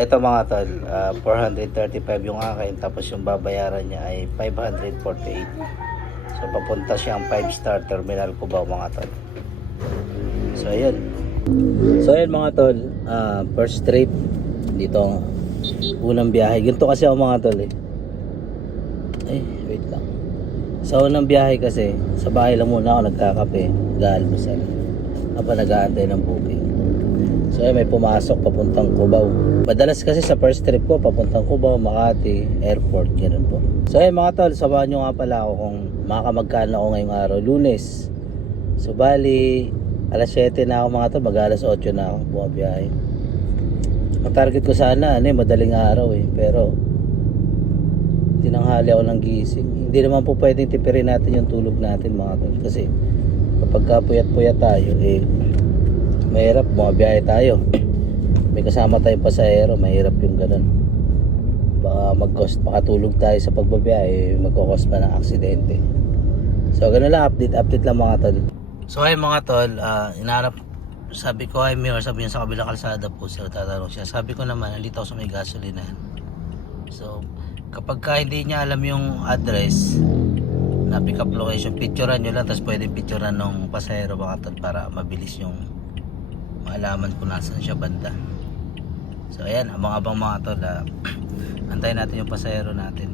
Ito mga tol, 435 yung akin, tapos yung babayaran niya ay 548. So papunta siyang 5-star terminal Cubao mga tol. So ayun. So ayun mga tol, first trip dito, unang biyahe. Ganito kasi ako mga tol eh. Ay, wait lang. Sa unang biyahe kasi, sa bahay lang muna ako nagkakape, nag-aalmusal. Habang nag-aantay ng booking. So ay may pumasok papuntang Cubao. Madalas kasi sa first trip ko papuntang Cubao, Makati, airport, ganoon po. So ay mga tol, sabahan nyo nga pala ako kung makamagkano ako ngayong araw, Lunes. So bali, alas 7 na ako mga tol, mag-alas 8 na ako bumabiyahe. Ang target ko sana, madaling araw eh. Pero, tinanghali ako ng gising. Hindi naman po pwedeng tipirin natin yung tulog natin mga tol. Kasi, kapag puyat-puyat tayo, mahirap, bumabiyahe tayo. May kasama tayong pasahero, mahirap yung ganun. Baka mag-cost, makatulog tayo sa pagbabiyahe, magkakos pa ng aksidente. So ganun lang, update lang mga tol. So ay mga tol, inaarap, sabi ko ay Mayor, sabi niya sa kabilang kalsada po sila, tatanong siya. Sabi ko naman, nandito ako sa may gasolinahan. So kapag ka hindi niya alam yung address na pick up location, picturean nyo lang, tapos pwedeng picturean ng pasahero mga tol para mabilis yung maalaman kung nasan siya banda. So ayan, abang-abang mga tol, antayin natin yung pasahero natin.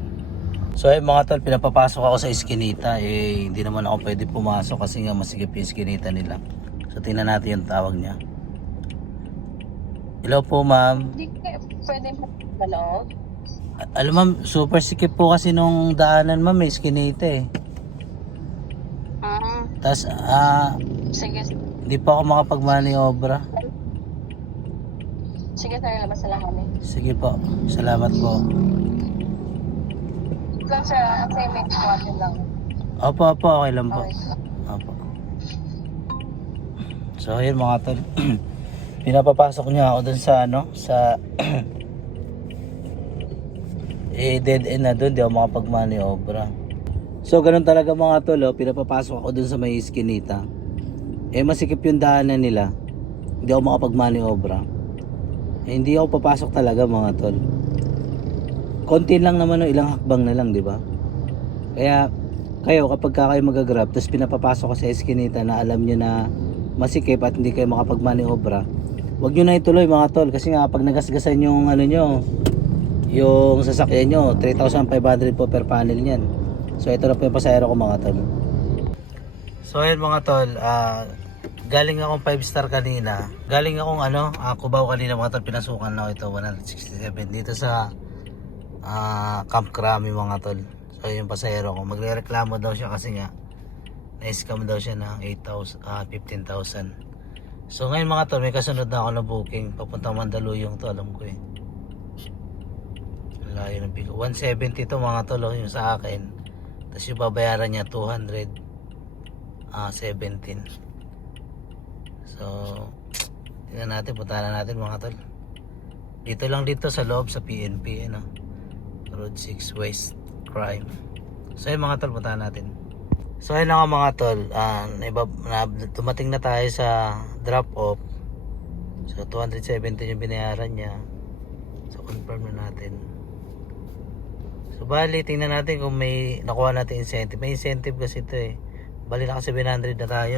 So ayun mga tol, pinapapasok ako sa iskinita. Hindi naman ako pwede pumasok kasi nga masigip yung iskinita nila. So tingnan natin yung tawag niya. Hello po ma'am. Hindi kayo pwede maloob? Alam ma'am, super sikip po kasi nung daanan ma'am, may iskinita eh. Tapos Sige. hindi pa ako makapag-maniobra. Sige, tayo labas na lang kami. Sige po, salamat po. Lang sir, assignment ko atin lang. Opo, okay lang po. Okay. Opo. So ayun mga tol, pinapapasok niya ako dun sa sa dead end na dun, di ako makapag-maniobra. So ganun talaga mga tol, pinapapasok ako dun sa may iskinita. Masikip yung daanan nila, hindi ako makapag-maniobra. Hindi ako papasok talaga mga tol. Konti lang naman, ilang hakbang na lang, di ba? Kaya kayo kapag kayo mag-grab tapos pinapapasok ko sa iskinita na alam nyo na masikip at hindi kayo makapag-maniobra, wag nyo na ituloy mga tol, kasi nga pag nagasgasan yung yung sasakyan nyo, 3,500 po per panel nyan. So ito na po yung pasahero ko mga tol. So ayun mga tol, galing akong 5-star kanina. Galing akong Cubao kanina mga tol, pinasukan na ito 167 dito sa Camp Crame mga tol. So yung pasahero ko, magrereklamo daw siya kasi nga na-scam daw siya ng 15,000. So ngayon mga tol, may kasunod na ako na booking papuntang Mandaluyong to, alam ko eh. Layo ng pico, 170 to mga tol yung sa akin. Tapos yung babayaran niya 217. So tingnan natin, puntahan na natin mga tol. Dito lang dito sa loob sa PNP Road 6 West Crime. So ayun mga tol, puntahan natin. So ayun na nga mga tol, dumating na tayo sa drop off. So 217 yung binayaran niya. So confirm na natin. So bali, tingnan natin kung may nakuha natin incentive. May incentive kasi ito eh. Bali naka 700 na tayo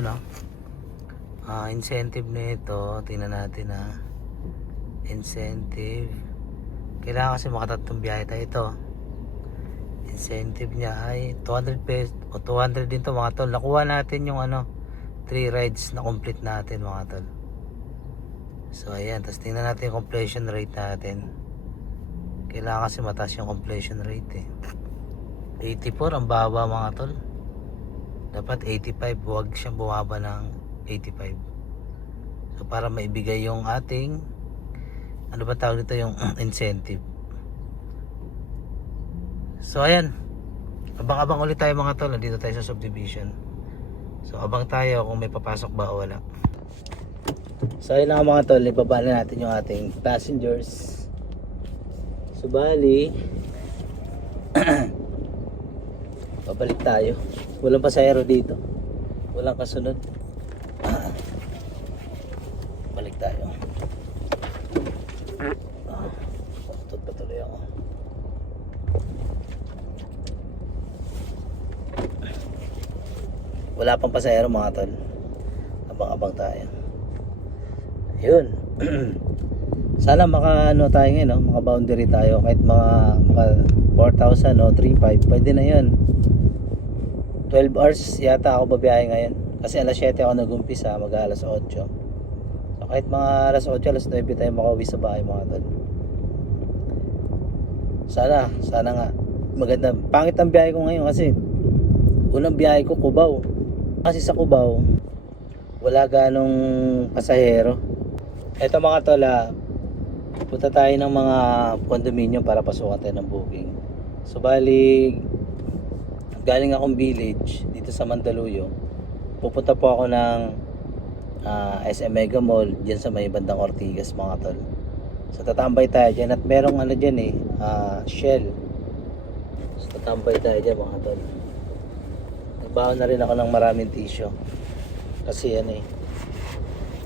incentive na ito. Tingnan natin incentive. Kailangan kasi makatatlong biyahe tayo ito. Incentive niya ay 200 pesos o 200 din to mga tol. Nakuha natin yung 3 rides na complete natin mga tol. So ayan, tapos tingnan natin yung completion rate natin. Kailangan kasi mataas yung completion rate 84 ang baba mga tol. Dapat 85, huwag siyang bumaba ng 85. So para maibigay yung ating tawag dito, yung incentive. So ayan, abang-abang ulit tayo mga tol. Nandito tayo sa subdivision. So abang tayo kung may papasok ba o wala. So ayun na mga tol, ibaba na natin yung ating passengers. So bali babalik tayo. Walang pasahero dito, walang kasunod. Balik tayo. Wala pang pasahero mga tol. Abang-abang tayo. Ayun. Sana maka ano tayo ngayon, no? Maka boundary tayo kahit maka 4,000 o 3,500 pwede na 'yun. 12 hours yata ako babiyahe ngayon. Kasi alas 7 ako nag-umpisa, mag-alas 8. So kahit mga alas 8, alas 9 tayo makauwi sa bahay mga tol. Sana nga maganda. Pangit ang biyahe ko ngayon kasi unang biyahe ko Cubao. Kasi sa Cubao wala ganong pasahero. Eto mga tol, punta tayo ng mga condominium para pasukan tayo ng booking. So bali galing akong village dito sa Mandaluyong. Pupunta po ako ng SM Mega Mall diyan sa may bandang Ortigas mga tol. So tatambay tayo diyan at merong ano diyan Shell. So tatambay tayo diyan mga tol. Nagbaon na rin ako ng maraming tissue. Kasi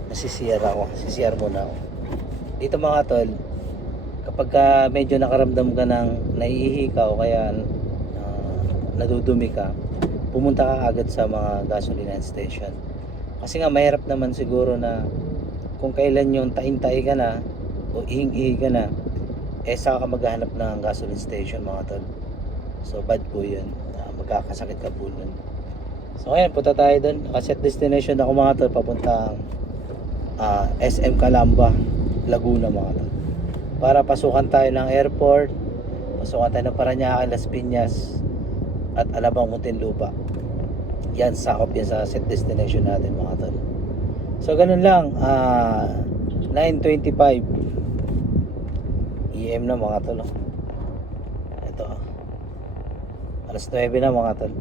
nasisiyar ako. Sisiyar muna ako. Dito mga tol, kapag medyo nakaramdam ka ng naiihi ka o kaya nadudumi ka, pumunta ka agad sa mga gasoline station. Kasi nga mahirap naman siguro na kung kailan yung tain-tai ka na o ihing-ihi ka na, saka ka maghahanap ng gasoline station mga tol. So bad po yun. Magkakasakit ka po nun. So ngayon, punta tayo dun. Nakaset destination ako mga tol, papuntang SM Calamba, Laguna mga tol. Para pasukan tayo ng airport, pasukan tayo ng Parañaque, Las Piñas, at Alabang, Muntinlupa. Yan, sakop yan sa set destination natin mga tol. So ganun lang, 9:25 EM na mga tol. Ito, alas 9 na mga tol.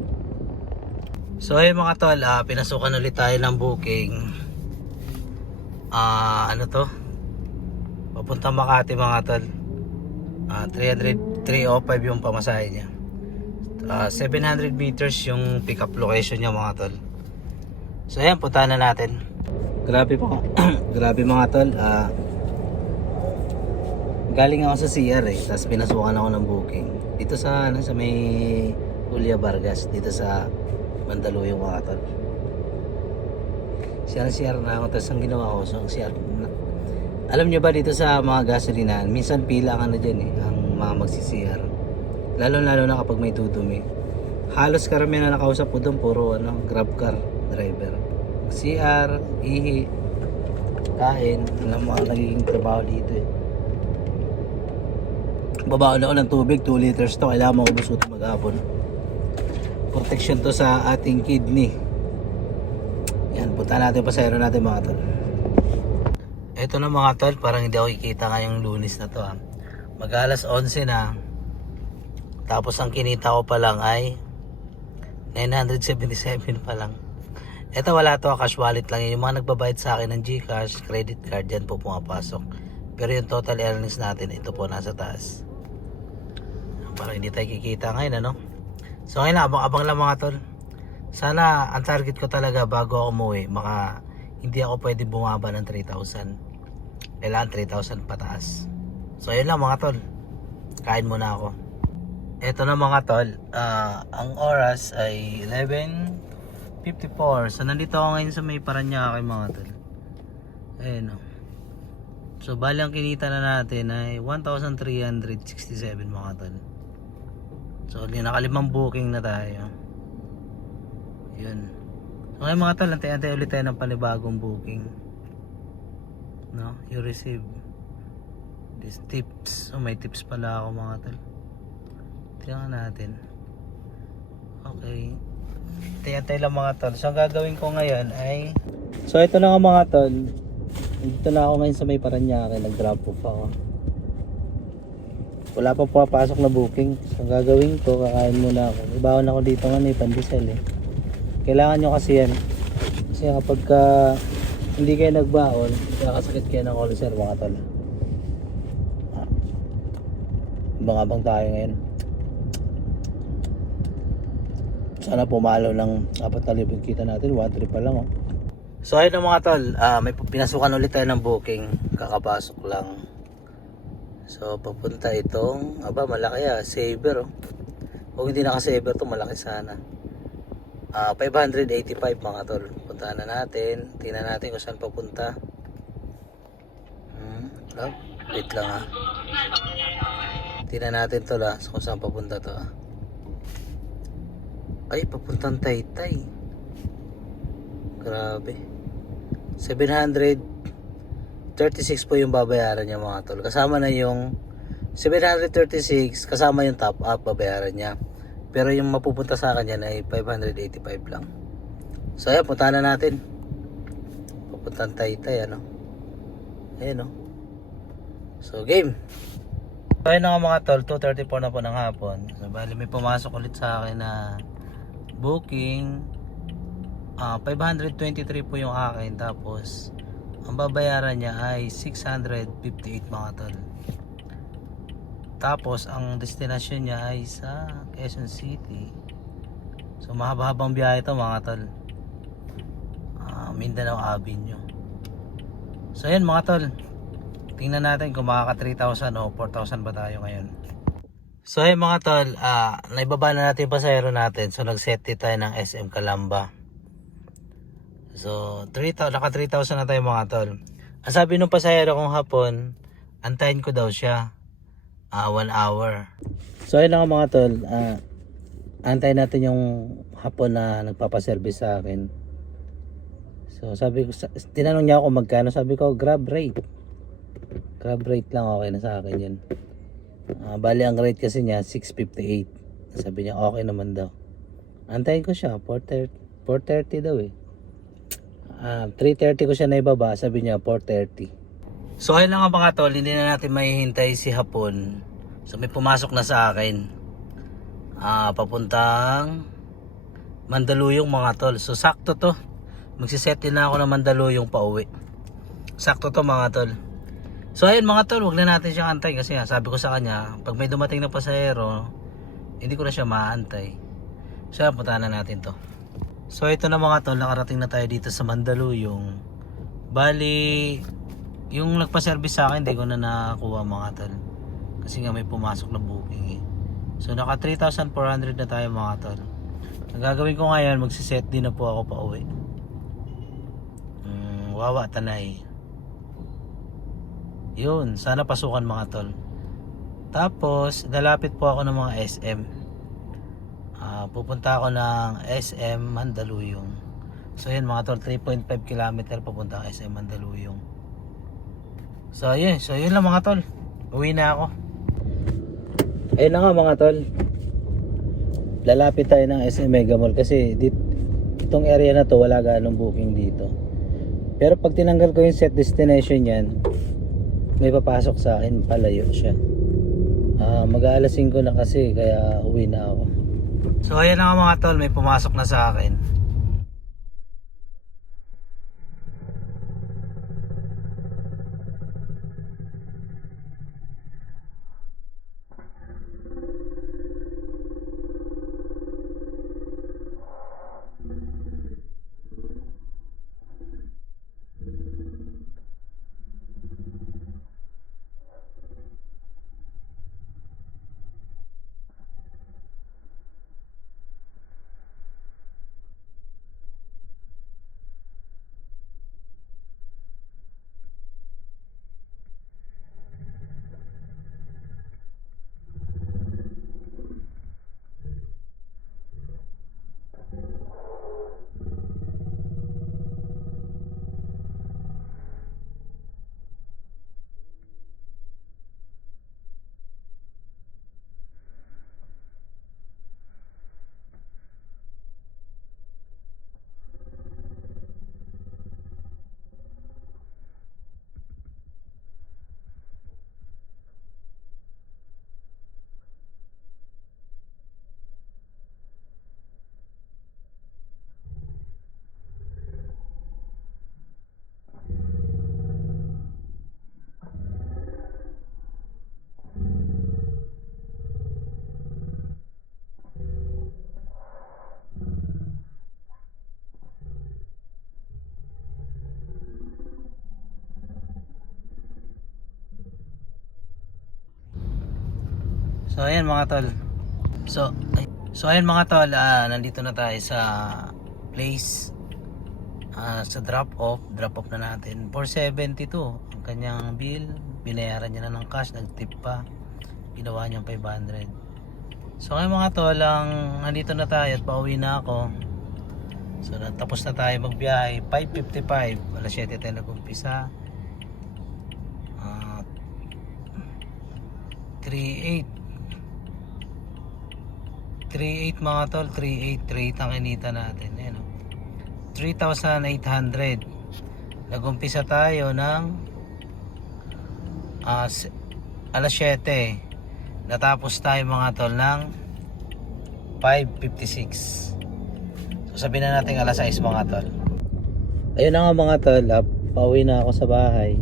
So ayun mga tol, pinasukan ulit tayo ng booking. Ano to? Papunta Makati mga tol. 305 yung pamasahe niya. 700 meters yung pick up location niya mga tol. So ayan, puntahan na natin. Grabe po. Grabe mga tol. Galing ako sa CR tapos pinasukan ako ng booking. Dito sa may Julia Vargas, dito sa Mandaluyong mga tol. CR na ako, tapos ang ginawa ko, so CR na. Alam nyo ba dito sa mga gasolinahan, minsan pila ka na dyan ang mga magsi-CR. Lalo na kapag may dudumi. Halos karamihan na nakausap ko doon, puro grab car driver. CR, ihi, kain, mga nagiging trabaho dito Babaon ako ng tubig, 2 liters to, kailangan maubos ito maghapon. Protection to sa ating kidney. Yan, punta natin pasahero natin mga tol. Ito na mga tol, parang hindi ako kikita ngayong Lunes na to Mag-alas 11 na. Tapos ang kinita ko pa lang ay 977 pa lang. Ito wala to, cash wallet lang yun. Yung mga nagbabayad sa akin ng GCash, credit card, dyan po pumapasok. Pero yung total earnings natin, ito po nasa taas. Parang hindi tayo kikita ngayon So ngayon abang-abang lang mga tol. Sana ang target ko talaga bago ako umuwi, hindi ako pwede bumaba ng 3,000. Kailangan 3,000 pataas. So ayun lang mga tol. Kain muna ako. Eto na mga tol, ang oras ay 11:54. So nandito ako ngayon sa may Parañaque mga tol. Ayun So bali ang kinita na natin ay 1,367 mga tol. So nakalimang booking na tayo. Yun. So ngayon mga tol, antay-antay ulit tayo ng panibagong booking. You receive these tips. May tips pala ako mga tol. Tingnan natin. Okay. Antay-antay lang mga tol. So ang gagawin ko ngayon ay So ito na nga mga tol. Dito na ako ngayon sa may Parañaque. Nag-drop off ako. Wala pa papasok na booking. So ang gagawin ko, kakain muna ako. Ibaon ako dito nga pandesal Kailangan nyo kasi yan. Kasi kapag hindi kayo nagbaon, kakasakit kayo ng ulcer mga tol. Abang-abang tayo ngayon. Sana pumalo ng 4,000 kita natin. 1,300 pa lang So ayun na mga tol, may pinasukan ulit tayo ng booking. Kakapasok lang. So papunta itong, aba malaki Saber oh. Kung hindi naka-Saber to malaki sana. 585 mga tol. Puntahan na natin. Tingnan natin kung saan papunta. Oh, wait lang Tingnan natin to kung saan papunta to Ay, papuntang Taytay. Grabe. 736 po yung babayaran niya mga tol. Kasama na yung 736, kasama yung top up babayaran niya. Pero yung mapupunta sa akin yan ay 585 lang. So ayan, puntahan na natin. Papuntang Taytay Ayan So game. So ayun na nga mga tol, 2:34 na po ng hapon. So bali may pumasok ulit sa akin na booking. 523 po yung akin. Tapos ang babayaran niya ay 658 mga tol. Tapos ang destination niya ay sa Quezon City. So mahaba-habang biyahe ito mga tol. Mindanao Avenue. So ayan mga tol, tingnan natin kung makaka 3,000 o 4,000 ba tayo ngayon. So ayan mga tol, naibaba na natin yung pasahero natin. So nag-set tayo ng SM Calamba. So naka 3,000 na tayo mga tol. Ang sabi nung pasahero kong hapon, antayin ko daw siya 1 hour. So ayun lang mga tol, antayin natin yung hapon na nagpapaservice sa akin. So sabi ko, tinanong niya ako magkano, sabi ko grab rate lang, okay na sa akin yun. Bali ang rate kasi niya 658. Sabi niya okay naman daw. Antayin ko siya 4:30 daw 3:30 ko siya naibaba, sabi niya 4:30. So ayun lang mga tol, hindi na natin mahihintay si hapon. So may pumasok na sa akin papuntang Mandaluyong mga tol. So sakto to, magsiset din na ako ng Mandaluyong pa uwi. Sakto to mga tol. So ayun mga tol, wag na natin siyang antay kasi sabi ko sa kanya, pag may dumating na pasahero, hindi ko na siya maantay. So puntahan na natin to. So ito na mga tol, nakarating na tayo dito sa Mandaluyong. Bali, yung nagpa-service sa akin, hindi ko na nakakuha mga tol. Kasi nga may pumasok na booking So naka 3,400 na tayo mga tol. Ang gagawin ko ngayon, magsiset din na po ako pa uwi. Wawa Tanay. Yun, sana pasukan mga tol. Tapos, lalapit po ako ng mga SM. Pupunta ako ng SM Mandaluyong. So yun mga tol, 3.5 km papunta ng SM Mandaluyong. So yun lang mga tol. Uwi na ako. Ayun na nga mga tol. Lalapit tayo ng SM Mega Mall kasi itong area na to wala ganong booking dito. Pero pag tinanggal ko yung set destination yan, may papasok sa akin, palayo siya. Mag-aalas 5 na kasi kaya uwi na ako. So ayan na nga mga tol, may pumasok na sa akin. So ayan mga tol. So ayan mga tol, nandito na tayo sa place. Sa drop off na natin. 472 ang kanyang bill. Binayaran niya na ng cash, nagtip pa. Ginawa niyang 500. So ngayon mga tol, nandito na tayo at pauwi na ako. So tapos na tayo magbiyahe. 5:55, alas 7 tayo nag-umpisa. 38 mga tol, 38 ang kinita natin. Ayan, 3,800. Nag-umpisa tayo ng alas 7. Natapos tayo mga tol ng 5:56. So sabihin na natin alas 6 mga tol. Ayun na nga mga tol, pauwi na ako sa bahay.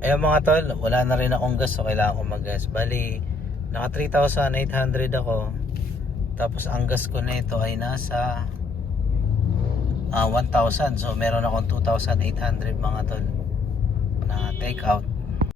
Ayun mga tol, wala na rin akong gas, so kailangan ko mag-gas. Bali, naka 3,800 ako. Tapos ang gas ko nito ay nasa 1,000. So meron akong 2,800 mga tol na take out.